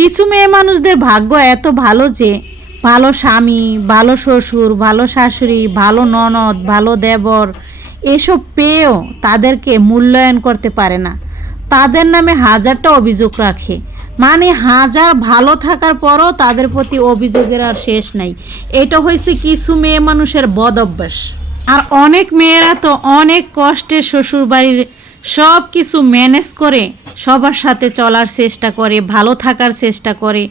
কিছু মেয়ে মানুষদের ভাগ্য এত ভালো যে ভালো স্বামী, ভালো শ্বশুর, ভালো শাশুড়ি, ভালো ননদ, ভালো দেবর এসব পেয়েও তাদেরকে মূল্যায়ন করতে পারে না। তাদের নামে হাজারটা অভিযোগ রাখে, মানে হাজার ভালো থাকার পরও তাদের প্রতি অভিযোগের আর শেষ নাই। এটা হয়েছে কিছু মেয়ে মানুষের বদ অভ্যাস। আর অনেক মেয়েরা তো অনেক কষ্টে শ্বশুরবাড়ির সব কিছু ম্যানেজ করে সবার সাথে চলার চেষ্টা করে, ভালো থাকার চেষ্টা করে,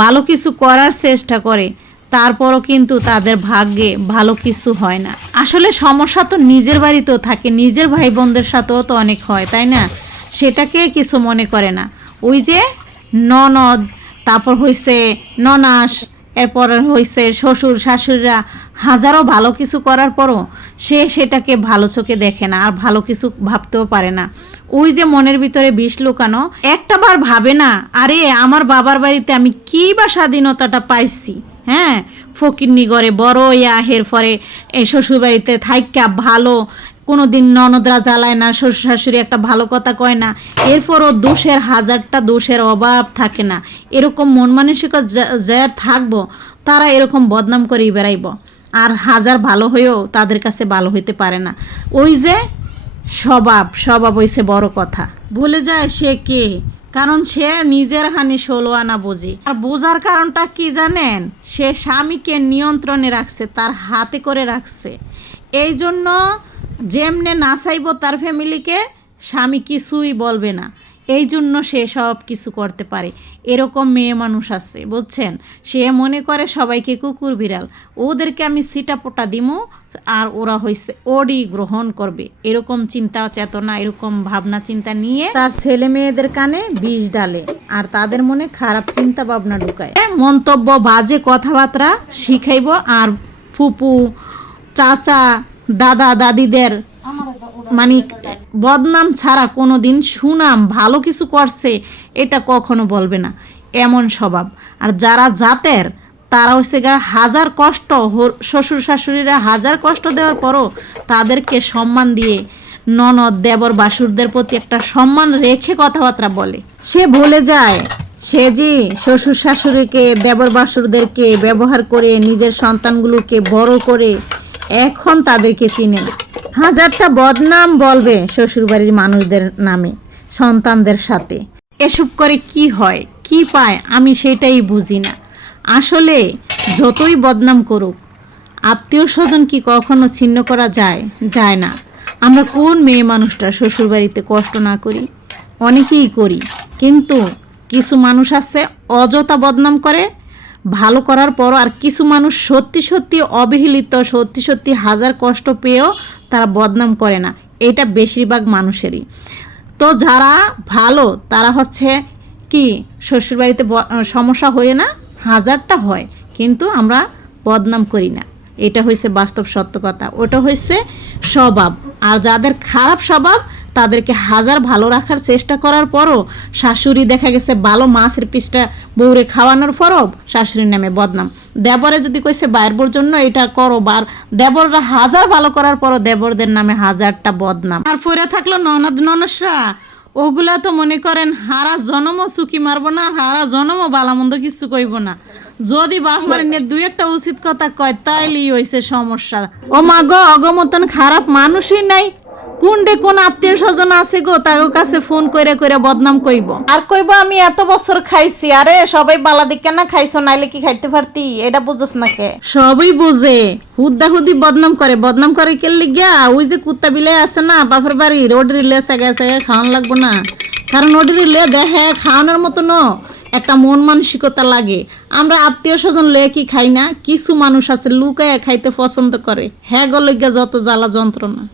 ভালো কিছু করার চেষ্টা করে, তারপরও কিন্তু তাদের ভাগ্যে ভালো কিছু হয় না। আসলে সমস্যা তো নিজের বাড়িতেও থাকে, নিজের ভাই বোনদের সাথেও তো অনেক হয়, তাই না? সেটাকে কিছু মনে করে না। ওই যে ননদ, তারপর হইছে ননাস, এরপর হইছে শ্বশুর শাশুড়িরা হাজারো ভালো কিছু করার পরও সে সেটাকে ভালো চোখে দেখে না, আর ভালো কিছু ভাবতেও পারে না। ওই যে মনের ভিতরে বিষ লুকানো, একটা বার ভাবে না আরে আমার বাবার বাড়িতে আমি কী বা স্বাধীনতাটা পাইছি, হ্যাঁ, ফকিরনি ঘরে বড় ইয়া, এরপরে এই শ্বশুরবাড়িতে থাইকা ভালো, কোনো দিন ননদরা জ্বালায় না, শ্বশুর শাশুড়ি একটা ভালো কথা কয় না, এরপরও দোষের হাজারটা দোষের অভাব থাকে না। এরকম মন মানসিকতা যার থাকবো তারা এরকম বদনাম করেই বেড়াইব, আর হাজার ভালো হয়েও তাদের কাছে ভালো হইতে পারে না। ওই যে স্বভাব হইছে বড় কথা। ভুলে যায় সে কে, কারণ সে নিজের হানি 16 আনা বোঝে। আর বোঝার কারণটা কি জানেন? সে স্বামীকে নিয়ন্ত্রণে রাখছে, তার হাতে করে রাখছে। এই জন্য যেমনে না চাইব তার ফ্যামিলিকে, স্বামী কিছুই বলবে না, এই জন্য সে সব কিছু করতে পারে। এরকম মেয়ে মানুষ আছে, বুঝছেন? সে মনে করে সবাইকে কুকুর বিড়াল, ওদেরকে আমি সিটাপোটা দিমু আর ওরা হইছে ওডি গ্রহণ করবে, এরকম চিন্তা চেতনা, এরকম ভাবনা চিন্তা নিয়ে তার ছেলে মেয়েদের কানে বিষ ডালে, আর তাদের মনে খারাপ চিন্তা ভাবনা ঢুকায়, মন্তব্য বাজে কথাবার্তা শিখাইব। আর ফুপু, চাচা, দাদা দাদিদের মানে বদনাম ছাড়া কোনো দিন সুনাম ভালো কিছু করছে এটা কখনো বলবে না, এমন স্বভাব। আর যারা জাতের তারা হচ্ছে গা হাজার কষ্ট, শ্বশুর শাশুড়িরা হাজার কষ্ট দেওয়ার পরও তাদেরকে সম্মান দিয়ে ননদ দেবর বাসুরদের প্রতি একটা সম্মান রেখে কথাবার্তা বলে। সে ভুলে যায় সে যে শ্বশুর শাশুড়িকে দেবর বাসুরদেরকে ব্যবহার করে নিজের সন্তানগুলোকে বড় করে এখন তাদেরকে চিনে না। হাজারটা বদনাম বলবে শ্বশুরবাড়ির মানুষদের নামে সন্তানদের সাথে। এসব করে কি হয়, কি পায়, আমি সেটাই বুঝি না। আসলে যতই বদনাম করুক, আত্মীয় স্বজন কি কখনো ছিন্ন করা যায়? যায় না। আমরা কোন মেয়ে মানুষটা শ্বশুরবাড়িতে কষ্ট না করি? অনেকেই করি, কিন্তু কিছু মানুষ আছে অযথা বদনাম করে ভালো করার পরও। আর কিছু মানুষ সত্যি সত্যি অবহেলিত, সত্যি সত্যি হাজার কষ্ট পেয়েও তারা বদনাম করে না। এটা বেশিরভাগ মানুষেরই। তো যারা ভালো তারা হচ্ছে কি শ্বশুরবাড়িতে সমস্যা হয়ে না, হাজারটা হয়, কিন্তু আমরা বদনাম করি না। এটা হয়েছে বাস্তব সত্য কথা, ওটা হয়েছে স্বভাব। আর যাদের খারাপ স্বভাব তাদেরকে হাজার ভালো রাখার চেষ্টা করার পরও শাশুড়ি দেখা গেছে ভালো মাছের পিসটা বউরে খাওয়ানোর পরও শাশুড়ির নামে বদনাম। দেবরে যদি কইছে বাইরবোর জন্য এটা করো, বার দেবররা হাজার ভালো করার পরও দেবরদের নামে হাজারটা বদনাম। আর পরে থাকলো ননদ ননসরা, ওগুলা তো মনে করেন হারা জনমও চুকি মারবো না, হারা জনমও বালামন্দ কিছু কইব না। যদি বাপ মারে নিয়ে দুই একটা উচিত কথা কয় তাইলেই হয়েছে সমস্যা। ও মা গো, অগমতন খারাপ মানুষই নাই। কোনডে কোন আত্মীয় স্বজন আছে গো তার কাছে ফোন করে করে বদনাম কইব, আর কইব আমি এত বছর খাইছি। আরে সবাই বালা দিকে না খাইছো, নাইলে কি খাইতে পারতি? এটা বুঝোস না কে? সবই বুঝে, হুদ্দা হুদি বদনাম করে কে লিগা? ওই যে কুত্তা বিলাই আছে না বাপের বাড়ি, ওডি লে সেগে সেগে খাওয়ান লাগবো না? কারণ ওডি লে দেখে খাওয়ানোর মতো একটা মন মানসিকতা লাগে। আমরা আত্মীয় স্বজন লে কি খাই না? কিছু মানুষ আছে লুকায় খাইতে পছন্দ করে, হ্যাঁ গো লইগা যত জ্বালা যন্ত্রণা।